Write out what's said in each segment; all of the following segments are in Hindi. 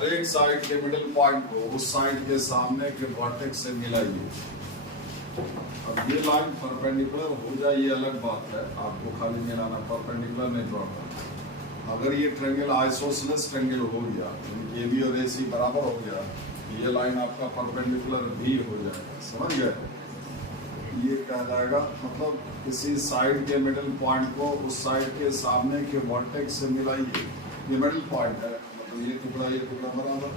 हर एक साइड के मिडिल पॉइंट को उस साइड के सामने के वर्टेक्स से मिलाइए। अब ये लाइन परपेंडिकुलर हो जाए ये अलग बात है, आपको खाली मिलाना, परपेंडिकुलर नहीं ड्रॉ करना। अगर ये ट्रायंगल आइसोसेलेस ट्रायंगल हो गया, ए बी और ए सी बराबर हो गया, ये लाइन आपका परपेंडिकुलर भी हो जाएगा। समझ गए? ये कहा जाएगा मतलब किसी साइड के मिडिल पॉइंट को उस साइड के सामने के वर्टेक्स से मिलाइए। ये मिडिल पॉइंट है, मतलब ये टुकड़ा बराबर,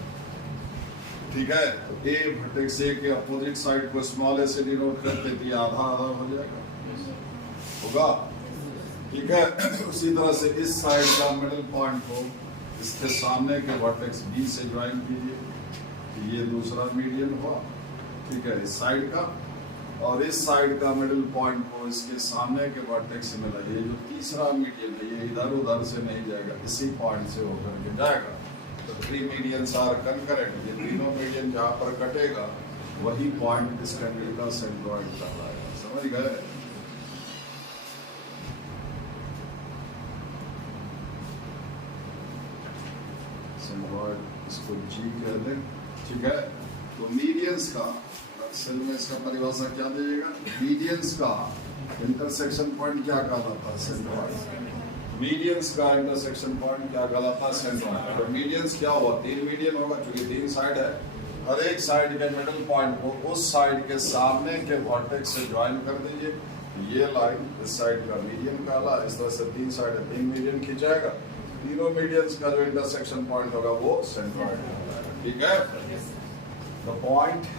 ठीक है। तो ए वर्टेक्स ए के अपोजिट साइड को स्मॉल ए से डिनोट करते थे, आधा आधा हो जाएगा, होगा, ठीक है। उसी तरह से इस साइड का मिडिल पॉइंट को इसके सामने के वर्टेक्स बी से ज्वाइन कीजिए, ये दूसरा मीडियन हुआ, ठीक है, इस साइड का। और इस साइड का मिडिल पॉइंट को इसके सामने के वर्टेक्स से मिलाइए। जो तीसरा मीडियन है ये इधर उधर से नहीं जाएगा, इसी पॉइंट से होकर के जाएगा। तो 3 मीडियंस आर कंकरेंट, ये तीनों मीडियन जहाँ पर कटेगा वही पॉइंट इस ट्रायंगल का सेंट्रॉइड कहलाएगा। समझ गए? सेंट्रॉइड इसको जी कह दें, ठीक है। तो मीडियंस का सेल में इसका परिभाषा क्या दीजिएगा? मीडियंस का इंटरसेक्शन पॉइंट क्या कहलाता है? सेंट्रॉइड। मीडियंस का इंटरसेक्शन पॉइंट क्या कहलाता है? सेंट्रॉइड। तो मीडियंस क्या हुआ? 3 मीडियन होगा, क्योंकि 3 साइड है। हर एक साइड के मिडिल पॉइंट को उस साइड के सामने के वर्टेक्स से ज्वाइन कर दीजिए। ये लाइन इस साइड का मीडियन कहला। इस तरह से 3 साइड है, 3 मीडियन खिंचाएगा। तीनों मीडियंस का जो इंटरसेक्शन पॉइंट होगा वो सेंट्रॉइड होगा, ठीक है। The point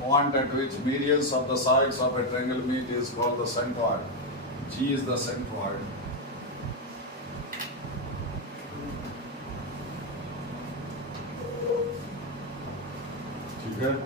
point at which medians of the sides of a triangle meet is called the centroid. G is the centroid. ठीक है।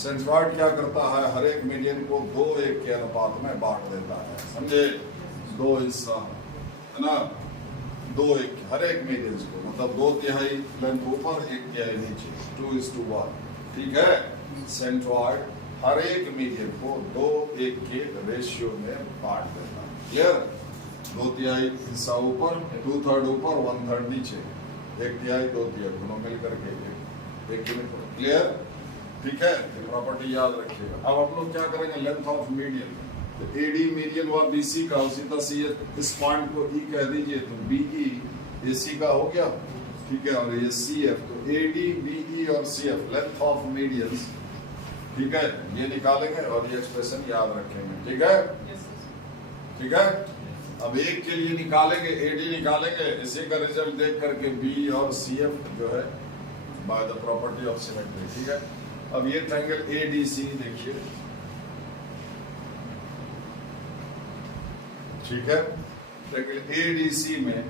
सेंट्रॉइड क्या करता है? हर एक मीडियन को 2:1 के अनुपात में बांट देता है, समझे? 2 हिस्सा है ना, 2:1 हर एक मीडियन को, मतलब 2/3 लेंथ ऊपर 1/3 नीचे, 2:1, ठीक है। सेंट्रॉइड हर एक मीडियन को 2:1 के रेशियो में बांट देता है। क्लियर? 2/3 हिस्सा ऊपर, 2/3 ऊपर, 1/3 नीचे, 1/3 2/3 दोनों मिलकर के 1 यूनिट। क्लियर? ठीक है, ये प्रॉपर्टी याद रखिएगा। अब हम लोग क्या करेंगे? लेंथ ऑफ मीडियन, तो एडी मीडियन हुआ बीसी का, उसी तरह से इस पॉइंट को ई कह दीजिए, तो बीई एसी का हो गया, ठीक है। और ये सीएफ, तो एडी बीई और सीएफ लेंथ ऑफ मीडियंस, ठीक है, ये निकालेंगे और ये एक्सप्रेशन याद रखेंगे, ठीक है, ठीक है। अब एक के लिए निकालेंगे, एडी निकालेंगे, इसी का रिजल्ट देख करके बी और सीएफ जो है by the property of symmetry, ठीक है। अब ये ट्रायंगल एडीसी देखिए, ठीक है। ट्रायंगल एडीसी में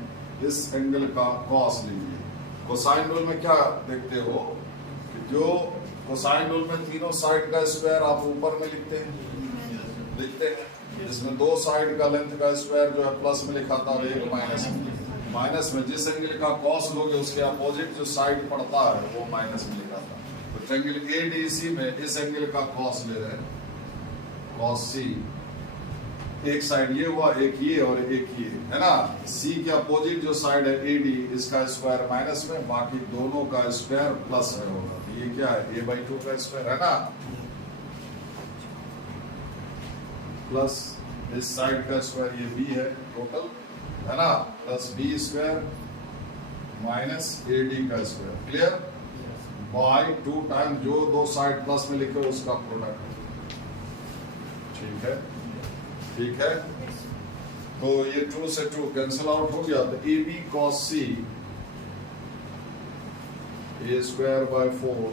इस एंगल का कॉस लीजिए। कोसाइन रूल में क्या देखते हो कि जो कोसाइन रूल में तीनों साइड का स्क्वायर आप ऊपर में लिखते हैं, जिसमें 2 साइड का लेंथ का स्क्वायर जो है प्लस में लिखा था और 1 माइनस में जिस एंगल का कॉस लोगे उसके अपोजिट जो साइड पड़ता है वो माइनस में लिखा था। तो ट्रायंगल एडीसी में इस एंगल का कॉस ले रहे हैं, कॉस सी। एक साइड ये हुआ, एक ये और एक ये, है ना। सी के अपोजिट जो साइड है एडी, इसका स्क्वायर माइनस में, बाकी दोनों का स्क्वायर प्लस में होगा। तो ये क्या है? a/2 का स्क्वायर, है ना, प्लस इस साइड का स्क्वायर ये b है टोटल, है ना, plus b square minus ad का स्क्वायर। क्लियर? बाई 2 टाइम्स जो दो साइड प्लस में लिखे उसका प्रोडक्ट। ठीक है, ठीक है। तो ये 2 से 2 कैंसिल आउट हो गया, तो A B cos C A square by 4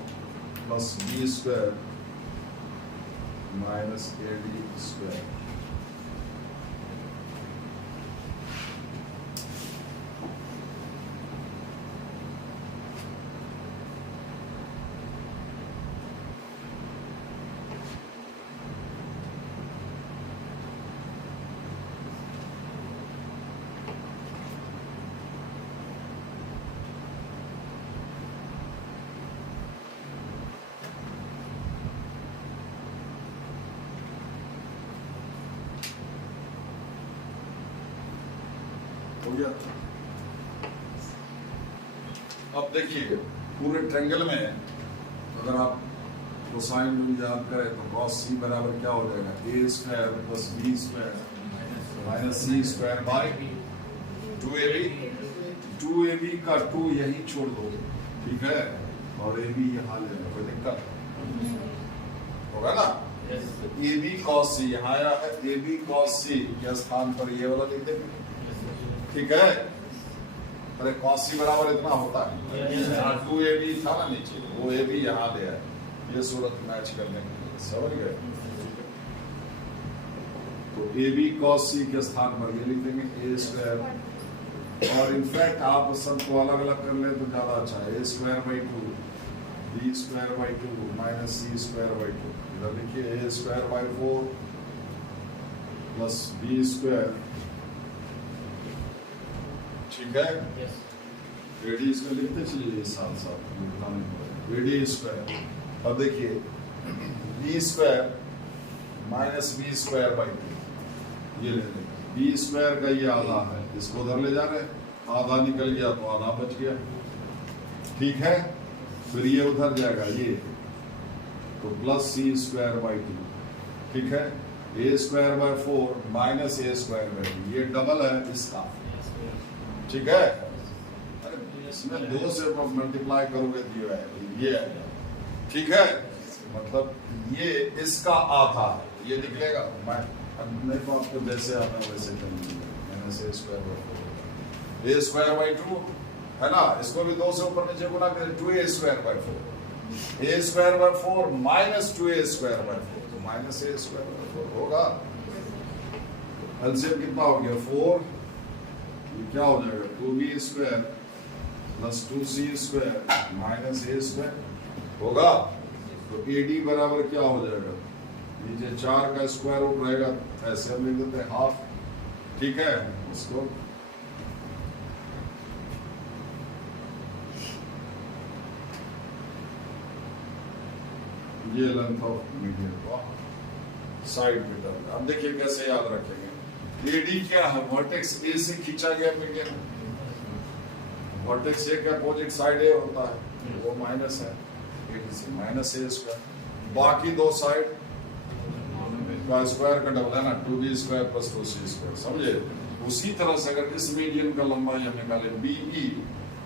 plus B square minus A D square. हो गया। अब देखिए पूरे ट्रायंगल में अगर आप कोसाइन रूल याद करें तो cos c बराबर क्या हो जाएगा, A square plus B square minus C square by 2ab। 2ab का 2 यही छोड़ दो, ठीक है, और ab यहाँ ले लो, कोई दिक्कत होगा ना। ए बी कॉस सी यहाँ आया है, ए बी कॉस सी के स्थान पर ये वाला लिख देंगे, ठीक है। अरे cos c बराबर इतना होता है, 2ab था ना नीचे, वो ab यहाँ ले आए, ये सूरत मैच करने के लिए, समझ गए। तो ab cos c के स्थान पर ये लिख देंगे a स्क्वायर, और इनफैक्ट आप सबको अलग अलग कर ले तो ज्यादा अच्छा है, a square by 2 b square by 2 minus c square by 2। इधर लिखिए a square by 4 plus b square, ठीक है। एडी इसको लिखते चलिए साथ साथ, एडी स्क्वायर। अब देखिए B square minus B square by 2, ये ले लें, बी स्क्वायर का ये आधा है, इसको उधर ले जा रहे हैं, आधा निकल गया तो आधा बच गया, ठीक है। फिर ये उधर जाएगा ये, तो प्लस सी स्क्वायर बाई 2, ठीक है। A square by 4 minus A square by 2, ये डबल है इसका, ठीक है। अरे इसमें 2 से मल्टीप्लाई करोगे तो ये है, ठीक है। मतलब ये इसका आधा है, ये निकलेगा। मैं नहीं तो आपको जैसे आता है वैसे करेंगे, मैंने से square by 4 A square by 2 है ना, इसको भी 2 से ऊपर नीचे गुना करें, 2a square by 4, a square by 4 minus 2a square by 4, तो माइनस a स्क्वायर बाई 4 होगा। एलसीएम कितना हो गया 4, क्या हो जाएगा 2b square plus 2c square minus a square होगा। तो AD बराबर क्या हो जाएगा, नीचे 4 का स्क्वायर रूट रहेगा, ऐसे हम लिख देते हैं हाफ, ठीक है। उसको ये लेंथ ऑफ मीडियन को साइड मीटर। अब देखिए कैसे याद रखेंगे, एडी क्या है, वर्टेक्स ए से खींचा गया मीडियन, वर्टेक्स ए का अपोजिट साइड ए होता है, वो माइनस है, एडी से माइनस ए स्क्वायर, बाकी दो साइड का स्क्वायर का डबल है ना, 2b square plus 2c square, समझे। उसी तरह से अगर इस मीडियन का लंबाई हम निकाले BE,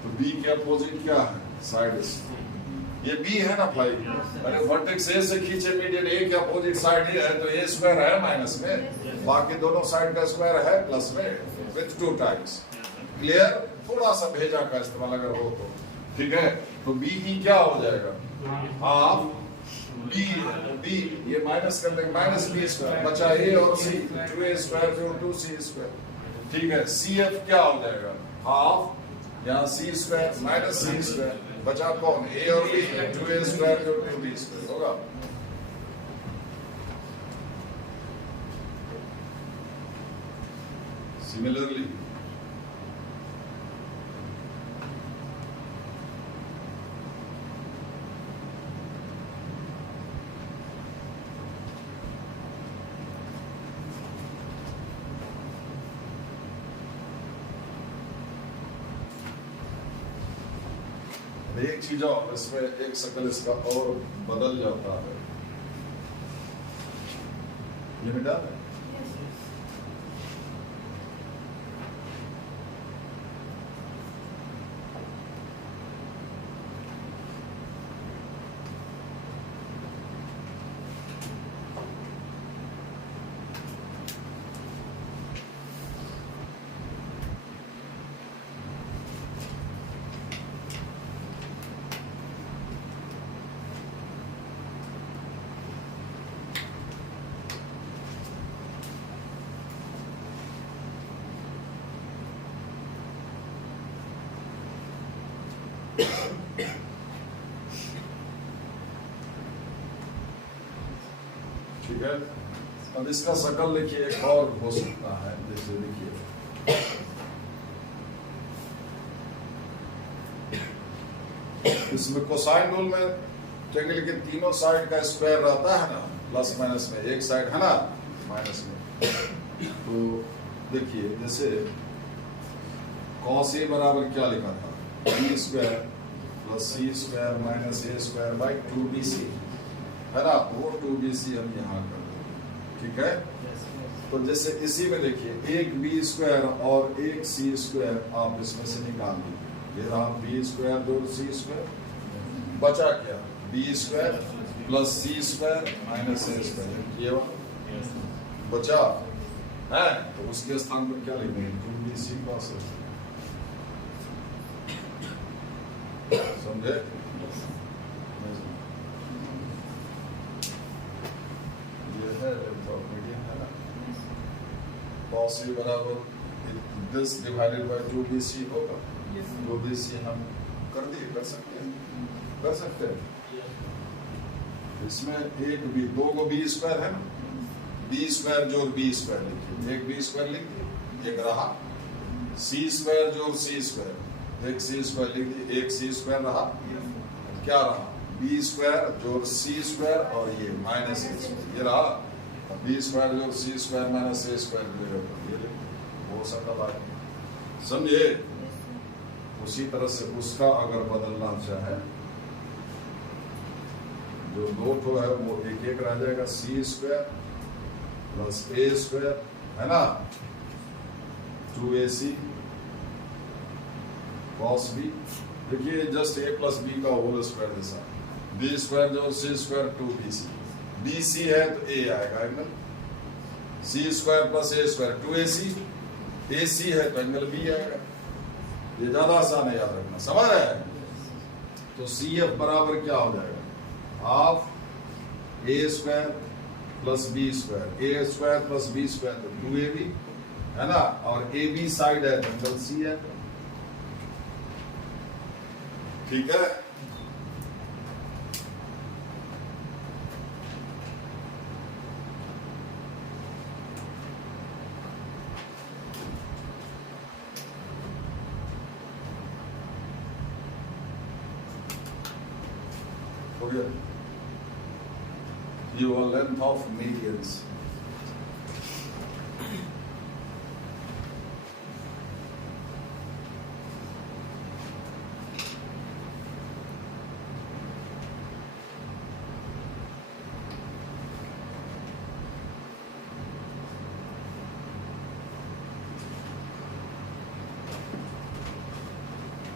तो B के अपोजिट क्या है, साइड से, ये B है ना भाई। अरे वर्टेक्स ए से खींचे मीडियन, ए के अपोजिट साइड ही है, तो ए स्क्वायर है माइनस में, बाकी दोनों साइड का स्क्वायर है प्लस में, विथ 2 टाइम्स। क्लियर, थोड़ा सा भेजा का इस्तेमाल अगर हो तो, ठीक है। तो BE क्या हो जाएगा, हाफ B, ये माइनस कर देंगे, माइनस B स्क्वायर, बचा A और C, 2A स्क्वायर फिर 2C स्क्वायर, ठीक है। CF क्या हो जाएगा, हाफ, यहाँ C square minus C square, बचा कौन, A और B, 2A स्क्वायर जो 2B स्क्वायर होगा। सिमिलरली एक चीज और, इसमें एक शक्ल इसका और बदल जाता है, ये मिटा है। ठीक है। अब इसका शकल देखिए एक और हो सकता है, जैसे देखिए इसमें कोसाइन रूल में ट्रायंगल के तीनों साइड का स्क्वायर रहता है ना, प्लस माइनस में, एक साइड है ना माइनस में। तो देखिए जैसे कॉस ए बराबर क्या लिखा था, B square plus C square minus A square by 2bc है ना, वो 2bc हम यहाँ कर देंगे, ठीक है। तो जैसे इसी में देखिए एक बी स्क्वायर और एक सी स्क्वायर आप इसमें से निकाल दीजिए, ये रहा बी स्क्वायर जोड़ सी स्क्वायर, बचा क्या B square plus C square minus A square, ये बचा है। तो उसके स्थान पर क्या लिखेंगे 2bc cos A, समझे। ये है मीडियन है ना, cos A बराबर दिस डिवाइडेड बाय 2bc होगा, 2bc हम कर दिए, कर सकते हैं। इसमें एक भी दो को बी स्क्वायर है ना, बी स्क्वायर जोड़ बी स्क्वायर लिखिए, एक बी स्क्वायर लिख दिए, एक रहा सी स्क्वायर जोड़ सी स्क्वायर, एक सी स्क्वायर लिख दिए, एक सी स्क्वायर रहा, क्या रहा बी स्क्वायर जोड़ सी स्क्वायर और ये माइनस ए स्क्वायर, ये रहा बी स्क्वायर जोड़ सी स्क्वायर माइनस ए स्क्वायर, ये वो सकल आए, समझे। उसी तरह से उसका अगर बदलना चाहे, जो दो ठो है वो एक एक रह जाएगा, सी स्क्वायर प्लस ए स्क्वायर है ना, 2ac cos b, देखिए जस्ट a प्लस बी का होल स्क्वायर जैसा, बी स्क्वायर जो सी स्क्वायर 2bc, bc है तो a आएगा एंगल, सी स्क्वायर प्लस ए स्क्वायर 2ac, ac है तो एंगल b आएगा। ये ज्यादा आसान है याद रखना, समझ रहे हैं। तो CF बराबर क्या हो जाएगा, हाफ ए स्क्वायर प्लस बी स्क्वायर, ए स्क्वायर प्लस बी स्क्वायर तो 2ab है ना, और AB साइड है एंगल C है, ठीक है। हो गया, your length of medians,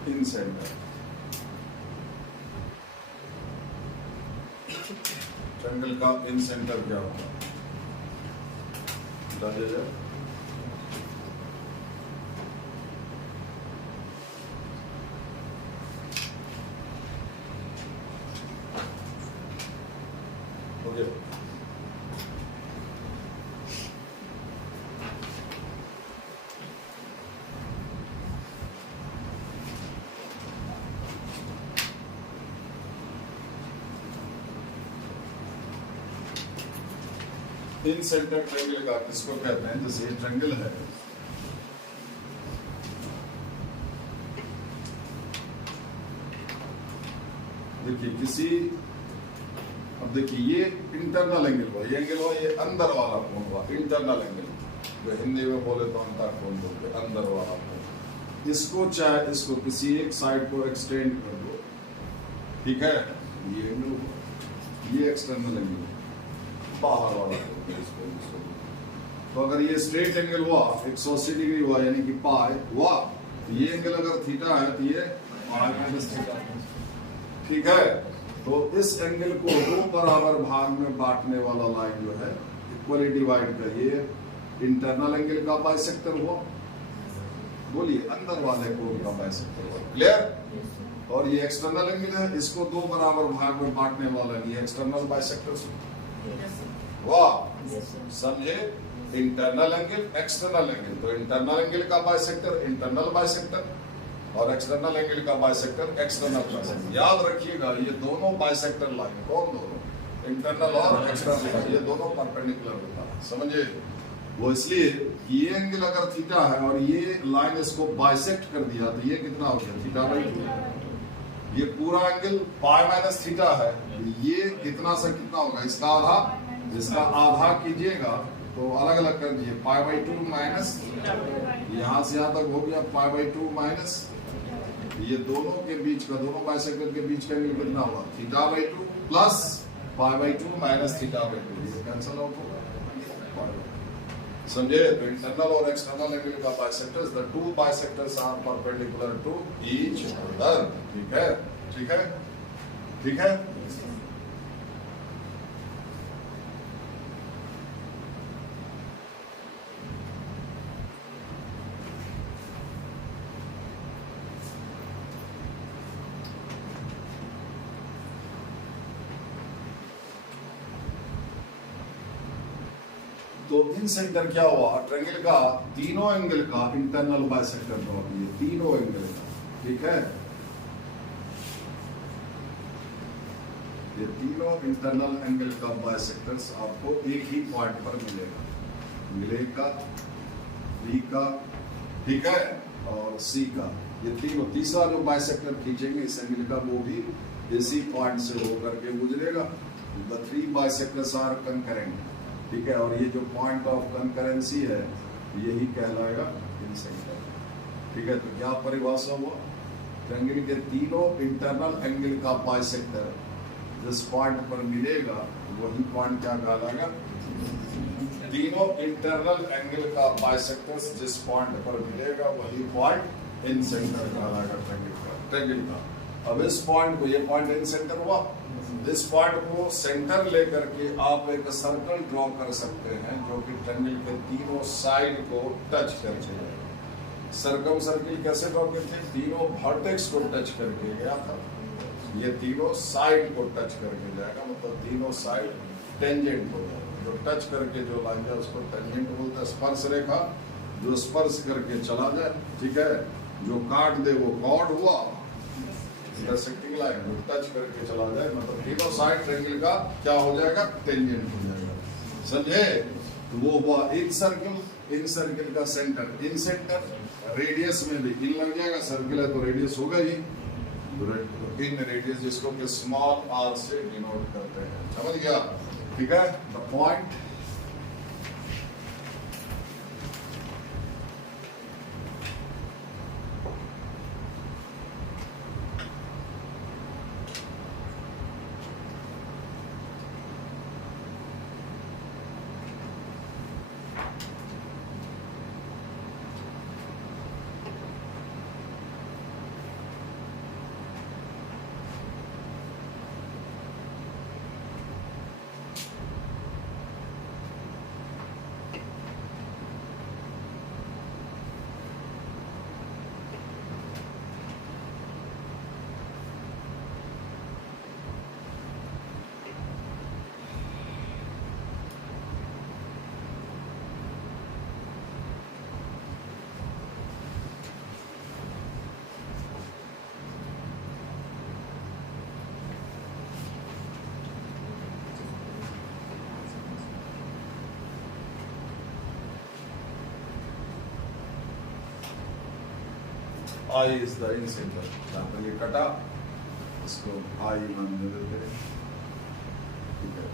in center, triangle का इन सेंटर क्या होगा बताइए जाए। हो गया, इन सेंटर ट्रायंगल का किसको कहते हैं, जैसे ये ट्रायंगल है, देखिए किसी, अब देखिए ये इंटरनल एंगल हुआ, ये एंगल हुआ, ये अंदर वाला कोण हुआ इंटरनल एंगल, जो हिंदी में बोले तो अंतर कोण बोलते, अंदर वाला कोण। इसको चाहे इसको किसी एक साइड को एक्सटेंड कर दो, ठीक है, ये एंगल हुआ, ये एक्सटर्नल एंगल बाहर वाला कोण। तो अगर ये स्ट्रेट एंगल हुआ 180 डिग्री हुआ यानी कि पाई हुआ, तो ये एंगल अगर थीटा है तो ये पाई माइनस थीटा, ठीक है। तो इस एंगल को दो बराबर भाग में बांटने वाला लाइन जो है इक्वली डिवाइड करिए, इंटरनल एंगल का बाइसेक्टर हुआ, बोलिए अंदर वाले कोण का बाइसेक्टर हुआ, क्लियर। और ये एक्सटर्नल एंगल है, इसको दो बराबर भाग में बांटने वाला ये एक्सटर्नल बाइसेक्टर वाह, समझे। इंटरनल एंगल एक्सटर्नल एंगल, तो इंटरनल एंगल का बाइसेक्टर इंटरनल बाइसेक्टर, और एक्सटर्नल एंगल का बाइसेक्टर एक्सटर्नल बाइसेक्टर। याद रखिएगा ये दोनों बाइसेक्टर लाइन, कौन दोनों, इंटरनल और एक्सटर्नल, ये दोनों परपेंडिकुलर होता है, समझे? वो इसलिए ये एंगल अगर थीटा है और ये लाइन इसको बाइसेक्ट कर दिया तो ये कितना हो गया, थीटा बाई 2। ये पूरा एंगल पाई माइनस थीटा है, ये कितना से कितना होगा, इसका आधा, इसका आधा कीजिएगा तो अलग अलग कर दीजिए, पाई बाई 2 माइनस यहाँ से यहाँ तक हो गया पाई बाई 2 माइनस ये दोनों के बीच का, दोनों बाइसेक्टर के बीच का एंगल कितना हुआ, theta by 2 plus pi by 2 minus theta by 2, ये कैंसिल आउट होगा, समझे? तो इंटरनल और एक्सटर्नल एंगल का bisectors, the two bisectors are perpendicular to each other. ठीक है, ठीक है, ठीक है। तो इन सेंटर क्या हुआ, ट्रायंगल का तीनों एंगल का इंटरनल बाइसेक्टर ड्रॉ किए, तीनों एंगल का, ठीक है? ये तीनों इंटरनल एंगल का बाइसेक्टर्स आपको एक ही पॉइंट पर मिलेगा, बी का, ठीक है, और सी का, ये तीनों, तीसरा जो बाइसेक्टर खींचेंगे इस एंगल का वो भी इसी पॉइंट से होकर के गुजरेगा। The three bisectors are concurrent, ठीक है, और ये जो पॉइंट ऑफ कंकरेंसी है यही कहलाएगा इंसेंटर, ठीक है? तो क्या परिभाषा हुआ, ट्रायंगल के तीनों इंटरनल एंगल का बाइसेक्टर जिस पॉइंट पर मिलेगा वही पॉइंट क्या कहलाएगा, तीनों इंटरनल एंगल का बाइसेक्टर जिस पॉइंट पर मिलेगा वही पॉइंट इंसेंटर कहलाएगा ट्रायंगल का। अब इस पॉइंट को, ये पॉइंट इंसेंटर हुआ, इस पॉइंट को सेंटर लेकर के आप एक सर्कल ड्रॉ कर सकते हैं जो कि ट्रायंगल के तीनों साइड को टच करके जाएगा। सर्कम सर्किल कैसे ड्रॉ करते हैं, तीनों वर्टेक्स को टच करके गया था, ये तीनों साइड को टच करके जाएगा, मतलब तीनों साइड टेंजेंट हो जाएगा, जो टच करके जो लाइन जाए उसको टेंजेंट बोलते हैं। स्पर्श रेखा जो स्पर्श करके चला जाए, ठीक है, जो काट दे वो कॉर्ड हुआ, इंटरसेक्टिंग लाइन जो टच करके चला जाए, मतलब तीनों साइड ट्रायंगल का क्या हो जाएगा, टेंजेंट हो जाएगा, समझे? तो वो हुआ इन सर्किल का सेंटर, इन सेंटर, रेडियस में भी इन लग जाएगा, सर्किल है तो रेडियस होगा ही, इन रेडियस जिसको कि स्मॉल आर से डिनोट करते हैं, समझ गया? ठीक है, the point I is the in centre, जहाँ पर ये कटा इसको आई मान दे देते हैं, ठीक है,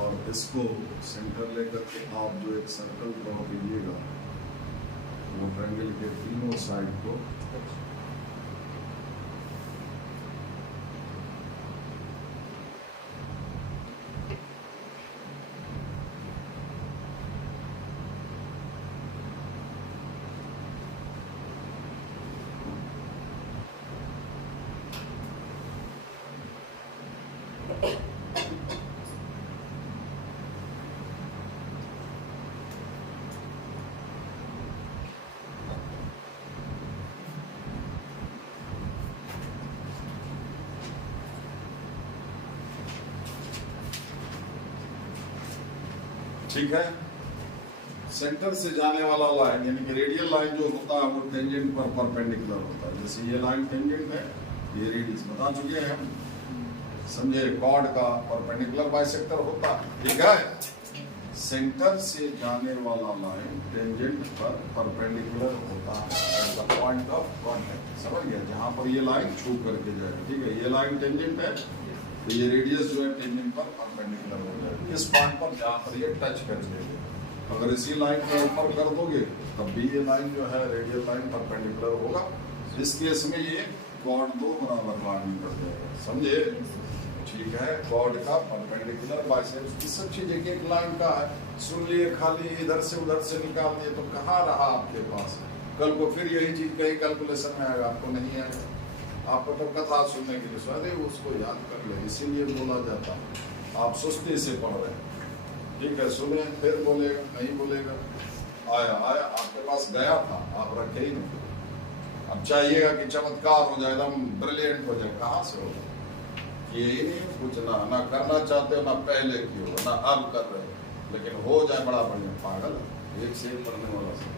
और इसको सेंटर लेकर के आप जो एक सर्कल ड्रॉ कीजिएगा वो ट्रायंगल के तीनों साइड को ठीक है। सेंटर से जाने वाला लाइन यानी कि रेडियल लाइन जो होता है वो टेंजेंट पर परपेंडिकुलर होता है। जैसे ये लाइन टेंजेंट है, ये रेडियस बता चुके हैं हम, समझे, कॉर्ड का परपेंडिकुलर बाइसेक्टर होता है, ठीक है। सेंटर से जाने वाला लाइन टेंजेंट पर परपेंडिकुलर होता है at the point of contact, समझ गया, जहां पर ये लाइन छू करके जाएगी, ठीक है। ये लाइन टेंजेंट है तो ये रेडियस जो है टेंजेंट पर परपेंडिकुलर हो जाएगी इस पॉइंट पर जहां पर ये टच करेंगे। अगर इसी लाइन के ऊपर कर दोगे तब भी ये लाइन जो है रेडियल लाइन परपेंडिकुलर होगा। इस केस में ये कॉर्ड 2 बराबर लाइन कर जाएगा, समझे, ठीक है। कॉर्ड का परपेंडिकुलर बाइसेप्स की सब चीज एक लाइन का है। सुन लिए, खाली इधर से उधर से निकाल दिए तो कहाँ रहा आपके पास। कल को फिर यही चीज कहीं कैलकुलेशन में आएगा, आपको नहीं आएगा। आपको तो कथा सुनने के लिए सुना उसको याद कर ले, इसीलिए बोला जाता है। आप सुस्ती से पढ़ रहे हैं, ठीक है, सुने फिर बोलेगा, नहीं बोलेगा, आया आया आपके पास गया था, आप रखे ही नहीं। अब चाहिएगा कि चमत्कार हो जाए, एकदम ब्रिलियंट हो जाए, कहाँ से होगा। यही नहीं कुछ ना करना चाहते हो, ना पहले की हो, ना अब कर रहे हो, लेकिन हो जाए बड़ा बढ़िया। पागल एक से एक पढ़ने वाला से,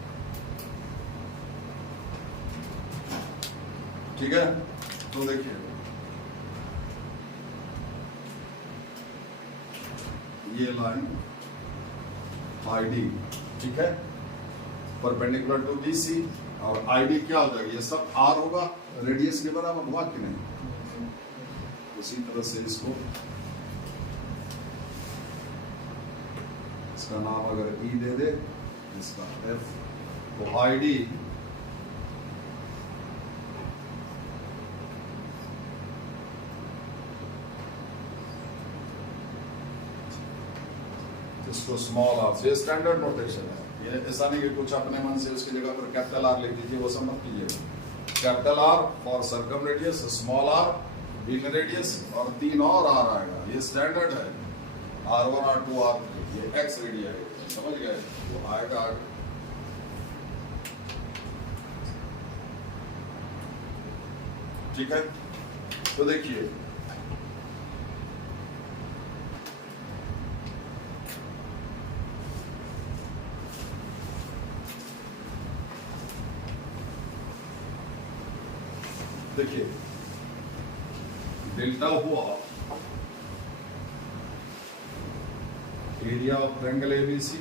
ठीक है। तो देखिए ये लाइन आईडी, ठीक है, परपेंडिकुलर टू बीसी, और आईडी क्या हो जाएगा, ये सब आर होगा, रेडियस के बराबर हुआ कि नहीं। उसी तरह से इसको, इसका नाम अगर ई दे दे, इसका एफ, तो आईडी इसको स्मॉल आर से, स्टैंडर्ड नोटेशन है ये, ऐसा नहीं कि कुछ अपने मन से उसकी जगह पर कैपिटल आर लिख दीजिए, वो सब मत कीजिए। Capital R for circumradius, small R in radius, और 3 और आर आएगा, ये स्टैंडर्ड है। R1 R2 R3, ये एक्स रेडियस है, समझ गए, वो आएगा आगे। ठीक है, तो देखिए देखिए डेल्टा हुआ एरिया ऑफ ट्रायंगल एबीसी,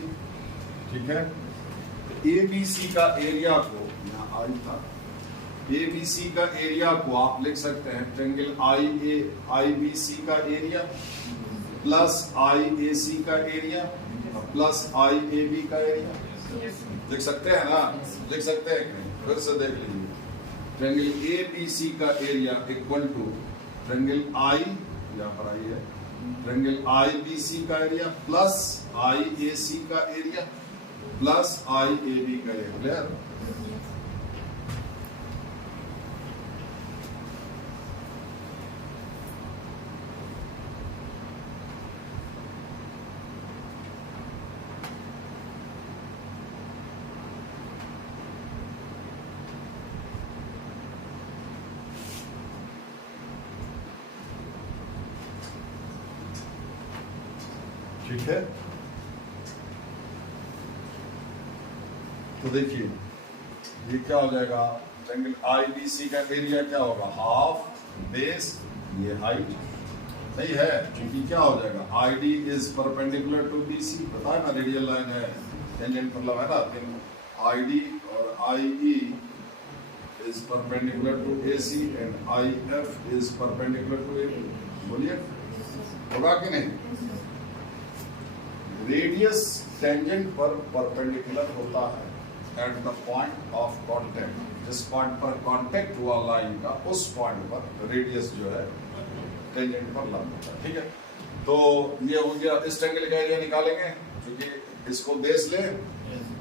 ठीक है। एबीसी का एरिया को, यहाँ आई था, एबीसी का एरिया को आप लिख सकते हैं ट्रायंगल आईबीसी का एरिया प्लस आईएसी का एरिया प्लस आईएबी का एरिया, लिख सकते हैं ना, लिख सकते हैं कि नहीं, फिर से देख लीजिए। ट्रायंगल एबीसी का एरिया इक्वल टू ट्रायंगल आई, यहाँ पर आई है, ट्रायंगल आईबीसी का एरिया प्लस आईएसी का एरिया प्लस आईएबी का एरिया, क्लियर। ठीक है, तो देखिए ये क्या हो जाएगा, ट्रायंगल आईबीसी का एरिया क्या होगा, हाफ बेस, ये हाइट नहीं है, क्योंकि क्या हो जाएगा, ID is perpendicular to BC, पता है ना, रेडियल लाइन है, टेंजेंट मतलब है ना, आईडी और IE is perpendicular to AC and IF is perpendicular to AB, बोलिए होगा कि नहीं। रेडियस टेंजेंट पर परपेंडिकुलर होता है at the point of contact, जिस पॉइंट पर कांटेक्ट हुआ लाइन का, उस पॉइंट पर रेडियस जो है टेंजेंट पर लंब होता है, ठीक है। तो ये हो गया, इस ट्रायंगल का एरिया निकालेंगे, क्योंकि इसको बेस ले,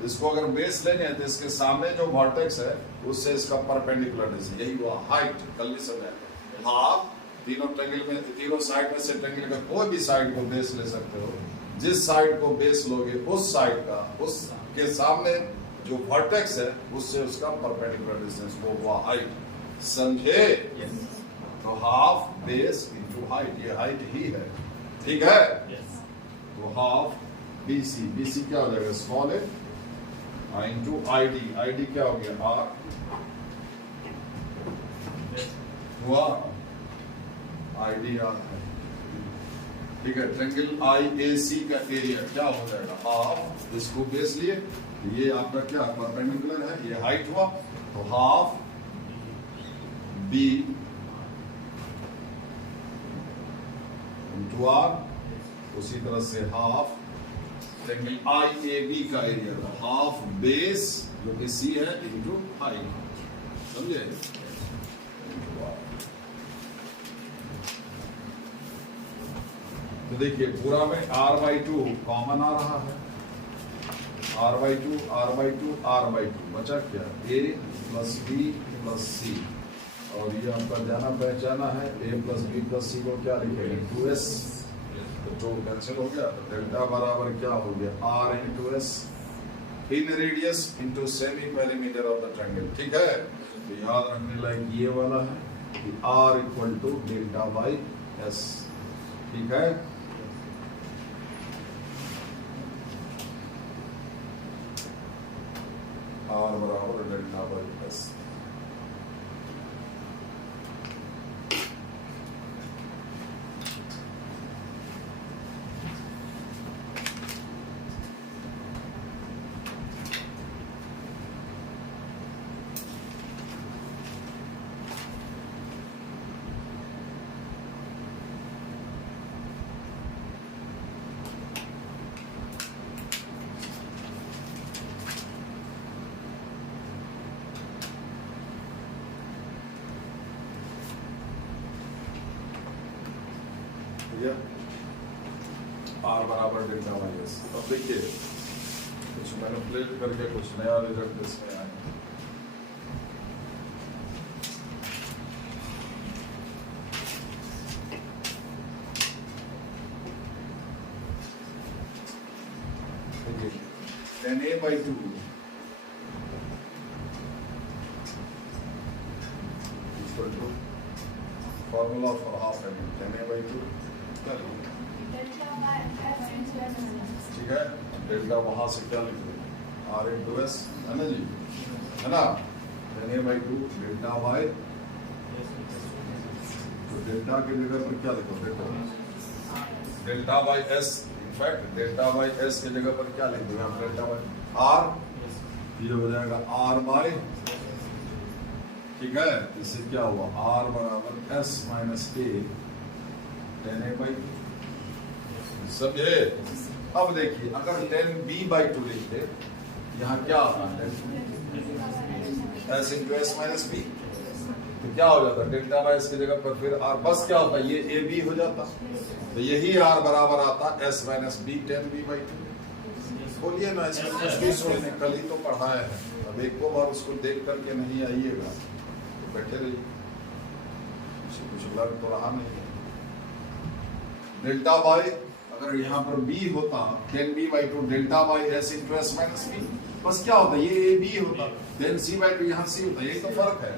इसको अगर बेस लेंगे तो इसके सामने जो वर्टेक्स है उससे इसका परपेंडिकुलर डिस्टेंस, यही हुआ हाइट, कल भी समझाया। हाफ, तीनों ट्रायंगल में, तीनों साइड में से ट्रायंगल का कोई भी साइड को बेस ले सकते हो, जिस साइड को बेस लोगे उस साइड का, उसके सामने जो वर्टेक्स है उससे उसका परपेंडिकुलर डिस्टेंस, वो हुआ हाइट, समझे। तो हाफ बेस इनटू हाइट, ये हाइट ही है, ठीक है। तो हाफ बीसी, बीसी क्या हो जाएगा, स्मॉल ए इनटू आईडी, आईडी क्या हो गया, आर हुआ, आईडी आर है, ठीक है, ट्रायंगल IAC का एरिया क्या हो जाएगा, हाफ, इसको बेस लिए, ये आपका क्या परपेंडिकुलर है, ये हाइट हुआ, तो हाफ B इंटू R, उसी तरह से हाफ ट्रायंगल IAB का एरिया, तो हाफ बेस जो कि C है इंटू हाइट, समझे। तो देखिए पूरा में R/2 कॉमन आ रहा है, R/2 R/2 R/2 बचा क्या, A plus B plus C, और ये आपका जाना पहचाना है, A plus B plus C को क्या लिखेंगे 2S, तो जो कैंसिल हो गया, तो डेल्टा बराबर क्या हो गया R into S in radius into semi perimeter of the triangle, ठीक है। तो याद रखने लायक ये वाला है कि R equal to delta by S, ठीक है। R बराबर डेल्टा बाई S, R बराबर डेल्टा बाई S। अब देखिए कुछ मैनिपुलेट करके कुछ नया रिजल्ट इसमें आया, देखिए 10A/2 equal to formula for half angle 10A/2, ठीक है। डेल्टा वहां से क्या लिख देंगे R इंटू S, है ना जी, है ना, 10A/2 डेल्टा बाय, तो डेल्टा की जगह पर क्या लिखो, देखो delta by S, in fact delta by S की जगह पर क्या लिख दो आप, डेल्टा बाय R, ये हो जाएगा R बाय, ठीक है। इससे क्या हुआ R बराबर S माइनस A 10A/2, समझे। अब देखिए अगर 10B/2 लिखते, यहाँ क्या आता है S into S minus B, तो क्या हो जाता, डेल्टा बाई S की जगह पर फिर R, बस क्या होता, ये AB हो जाता, तो यही R बराबर आता S माइनस B 10B/2। बोलिए ना, इसमें कुछ भी सोचने, कल ही तो पढ़ाया है, अब एक दो बार उसको देख करके नहीं आइएगा तो बैठे रहिए, कुछ लग तो रहा नहीं है। डेल्टा बाई, अगर यहाँ पर B होता 10B/2 delta by S into S minus B, बस क्या होता, ये AB होता, देन C/2 यहाँ C होता, यही तो फर्क है,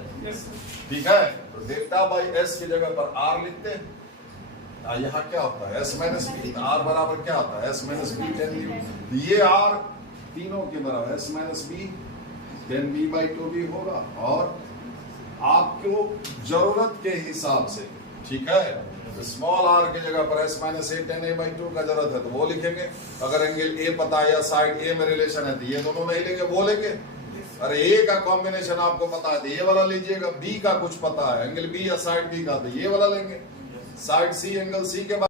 ठीक है। तो डेल्टा बाई S की जगह पर R लिखते हैं, यहाँ क्या होता है S माइनस B, R बराबर क्या होता है S माइनस B 10B, ये R तीनों के बराबर S माइनस B 10B/2 भी होगा, और आपको जरूरत के हिसाब से, ठीक है, स्मॉल r की जगह पर S माइनस A 10A/2 का जरूरत है तो वो लिखेंगे, अगर एंगल A पता है या साइड A में रिलेशन है तो ये दोनों नहीं लेंगे, वो लेंगे। अरे A का कॉम्बिनेशन आपको पता है तो ये वाला लीजिएगा, B का कुछ पता है एंगल B या साइड B का तो ये वाला लेंगे, साइड C एंगल C के बाद,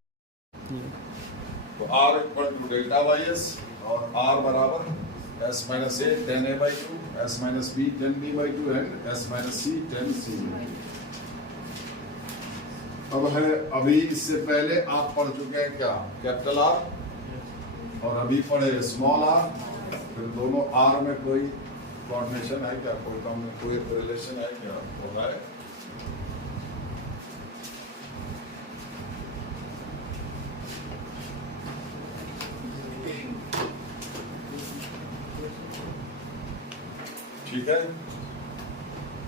तो R equal to delta by S, और R बराबर S minus A 10A/2, S minus B 10B/2 and S minus C 10C। अब है, अभी इससे पहले आप पढ़ चुके हैं क्या, कैपिटल R, और अभी पढ़े स्मॉल r, फिर दोनों R में कोई कोऑर्डिनेशन है क्या, कोई रिलेशन है क्या, तो है। ठीक है,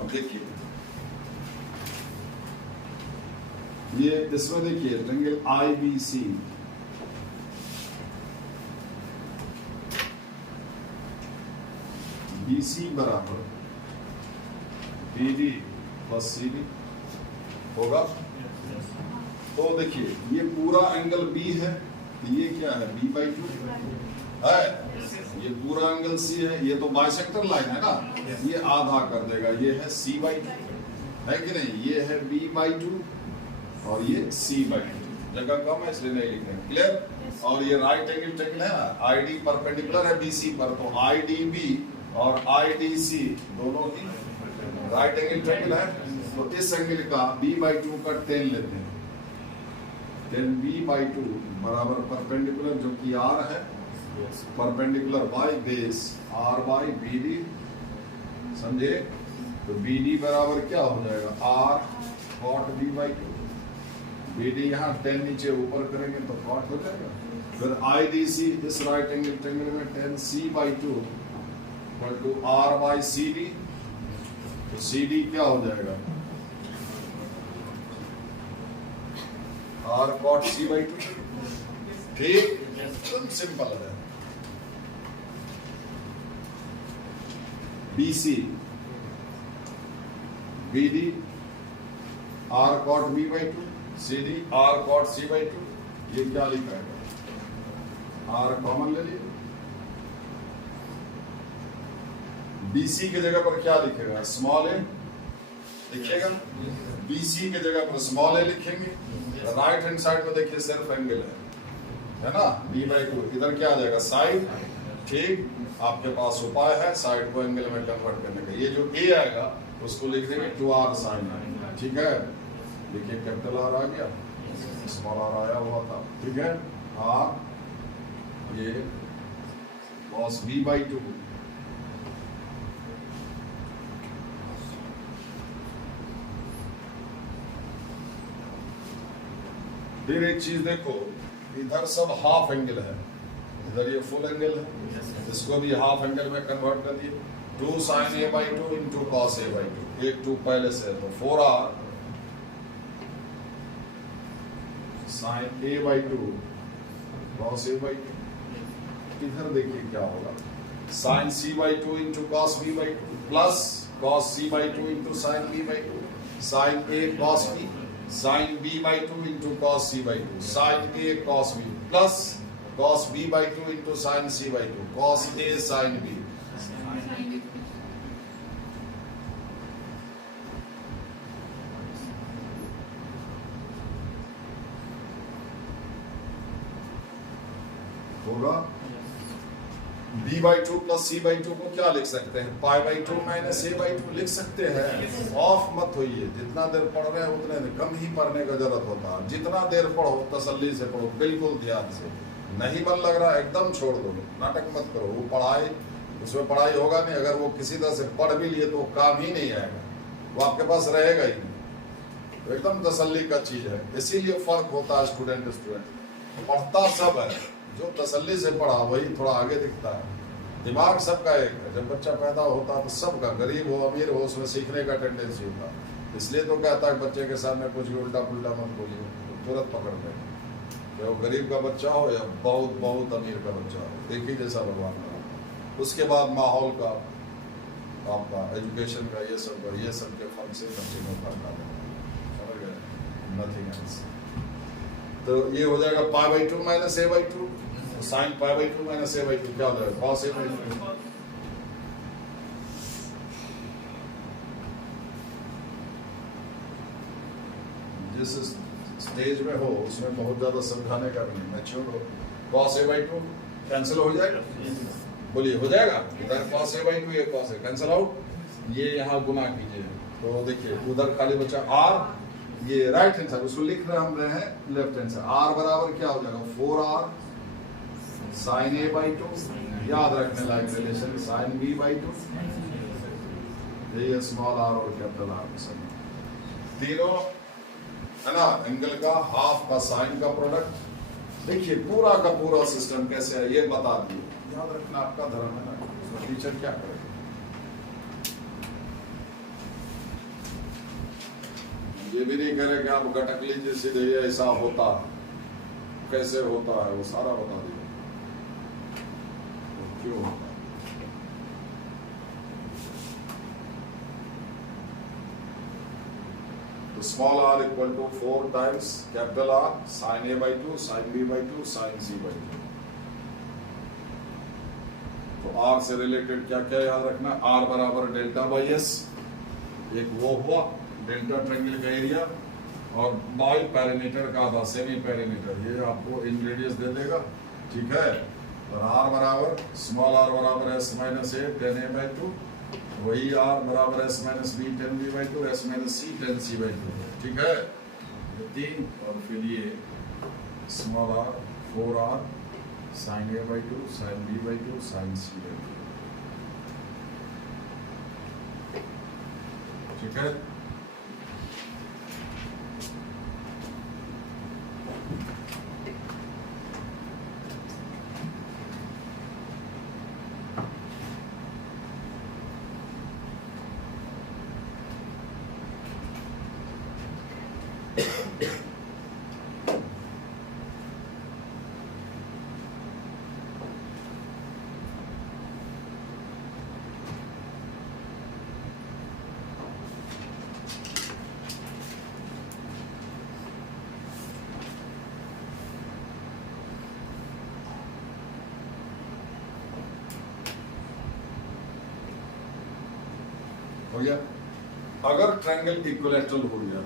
अब देखिए ये इसमें देखिए ट्रायंगल IBC, BC बराबर BD प्लस CD होगा, तो देखिए ये पूरा एंगल बी है, तो ये क्या है b/2 है, ये पूरा एंगल सी है, ये तो बाइसेक्टर लाइन है ना, ये आधा कर देगा, ये है c/2 है कि नहीं, ये है b/2 और ये c/2, जगह कम है इसलिए नहीं लिख रहे, क्लियर। और ये राइट एंगल ट्रायंगल है ना, ID परपेंडिकुलर है BC पर, तो IDB और IDC दोनों ही राइट एंगल ट्रायंगल है, तो इस एंगल का b/2 का 10 लेते हैं, 10 b/2 बराबर परपेंडिकुलर जो कि R है, perpendicular by base R by BD, समझे। तो BD बराबर क्या हो जाएगा R cot b/2, BD यहाँ 10 नीचे ऊपर करेंगे तो cot हो जाएगा, फिर IDC इस राइट एंगल ट्रायंगल में 10 c/2 equal to R by CD, तो CD क्या हो जाएगा R cot c/2, ठीक, एकदम सिंपल है। BC BD R cot b/2, CD R cot c/2, ये क्या लिखा है, R कॉमन ले लिए, BC की जगह पर क्या लिखेगा स्मॉल a लिखिएगा, BC की जगह पर स्मॉल a लिखेंगे, राइट हैंड साइड में देखिए सिर्फ एंगल है ना, b/2, इधर क्या आ जाएगा साइड, ठीक, आपके पास उपाय है साइड को एंगल में कन्वर्ट करने का, ये जो a आएगा उसको लिख देंगे 2R sin, ठीक है, देखिए कैपिटल R आ गया, स्मॉल r आया हुआ था, ठीक है, R ये cos b/2 फिर एक चीज देखो, इधर सब हाफ एंगल है, इधर ये फुल एंगल है, इसको भी हाफ एंगल में कन्वर्ट कर दिए, 2 sin a/2 into cos a/2, एक 2 पहले से है तो 4R sin a/2 cos a/2, इधर देखिए क्या होगा, sin c/2 into cos b/2 plus cos c/2 into sin b/2, sin a cos b, sin b/2 into cos c/2, sin a cos b plus cos b/2 into sin c/2, cos a sin b, होगा b/2 प्लस c/2 को क्या लिख सकते हैं, π/2 माइनस a/2 लिख सकते हैं। ऑफ मत होइए, जितना देर पढ़ रहे हैं उतने देर, कम ही पढ़ने का जरूरत होता है, जितना देर पढ़ो तसल्ली से पढ़ो, बिल्कुल ध्यान से, नहीं मन लग रहा एकदम छोड़ दो, नाटक मत करो, वो पढ़ाई उसमें पढ़ाई होगा नहीं, अगर वो किसी तरह से पढ़ भी लिए तो काम ही नहीं आएगा, वो आपके पास रहेगा ही नहीं, तो एकदम तसल्ली का चीज है, इसीलिए फर्क होता है स्टूडेंट पढ़ता सब है, जो तसल्ली से पढ़ा वही थोड़ा आगे दिखता है, दिमाग सबका एक है, जब बच्चा पैदा होता है तो सबका, गरीब हो अमीर हो, उसमें सीखने का टेंडेंसी होता है, इसलिए तो कहता है बच्चे के सामने कुछ भी उल्टा पुल्टा मत बोलिए, तो तुरंत पकड़ लें, चाहे वो गरीब का बच्चा हो या बहुत बहुत अमीर का बच्चा हो, देखिए जैसा भगवान का, उसके बाद माहौल का, आपका एजुकेशन का, ये सब के फर्क से बच्चे को फर्क आता है, समझ गए, नथिंग एल्स। तो ये हो जाएगा π/2 minus a/2, sin π/2 minus a/2 क्या हो जाएगा cos a/2, जिस स्टेज में हो उसमें बहुत ज्यादा समझाने का भी नहीं, मैच्योर हो, cos a/2 कैंसिल हो जाएगा, बोलिए हो जाएगा, इधर cos a/2 ये cos a कैंसिल आउट, ये यहाँ गुना कीजिए, तो देखिए उधर खाली बचा r, ये राइट हैंड साइड उसको लिख रहे हैं लेफ्ट हैंड साइड, r बराबर क्या हो जाएगा 4R sin a/2, याद रखने लायक रिलेशन sin b/2, ये स्मॉल r और कैपिटल R तीनों है ना, एंगल का हाफ का साइन का प्रोडक्ट, देखिए पूरा का पूरा सिस्टम कैसे है ये बता दिए, याद रखना आपका धर्म है ना, टीचर क्या करे, ये भी नहीं करे कि आप गटक लीजिए सीधे ये ऐसा होता कैसे होता है, वो सारा बता दिया तो क्यों होता है। तो तो small r equal to 4 times capital R sine a by 2 sine b by 2 sine c by 2। तो R से रिलेटेड क्या क्या याद रखना, R बराबर डेल्टा बाई एस, एक वो हुआ डेल्टा ट्रायंगल का एरिया, और बाई पैरामीटर का आधा सेमी पैरामीटर, ये आपको इन रेडियस दे देगा, ठीक है। और R बराबर स्मॉल r बराबर s minus a tan a by 2, वही R बराबर s minus b tan b by 2, s minus c tan c by 2, ठीक है। ये तीन, और फिर ये small r 4r sine a by 2 sine b by 2 sine c by 2, ठीक है। हो गया। अगर ट्रायंगल इक्विलैटरल हो गया,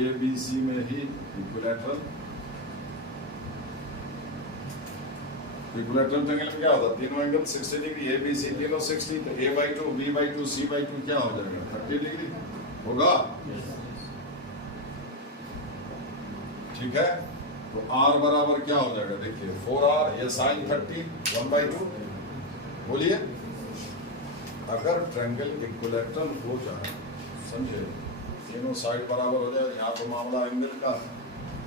ए बी सी में ही इक्विलैटरल ट्रायंगल में क्या होता है, तीनों angle 60 degree, A B C तीनों 60, तो a by 2 b by 2 c by 2 क्या हो जाएगा, 30 डिग्री होगा, ठीक है। तो R बराबर क्या हो जाएगा, देखिए 4R, ये साइन 30 1 बाई 2, बोलिए। अगर ट्रायंगल इक्विलैटरल हो जाए, समझे, तीनों साइड बराबर हो जाए, यहाँ तो मामला एंगल का,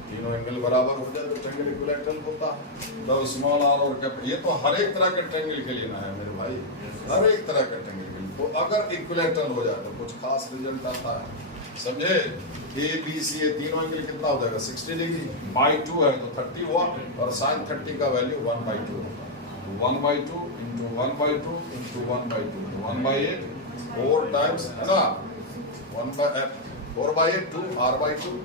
तीनों एंगल बराबर हो जाए तो ट्रायंगल इक्विलैटरल होता है। तो स्मॉल r और कैपिटल, ये तो हर एक तरह के ट्रायंगल के लिए ना है मेरे भाई, हर एक तरह के ट्रायंगल के लिए। तो अगर इक्विलैटरल हो जाए तो कुछ खास रिजल्ट आता है, समझे। ए बी सी ये तीनों एंगल कितना हो जाएगा, 60 डिग्री, बाई 2 है तो 30 हुआ, और साइन 30 का वैल्यू 1 बाई 2 होगा, 1 by 2 into 1 by 2 into 1 by 2, 1 by 8, 4 times है ना, 1 by 4 by 8 2 r by 2,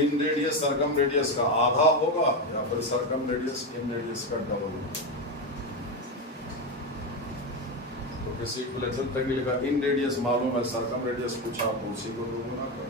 inradius circumradius का आधा होगा, या फिर सरकम रेडियस इन रेडियस का डबल होगा। तो किसी इक्विलैटरल ट्रायंगल का इन रेडियस मालूम है, सरकम रेडियस पूछा तो उसी को दोगुना कर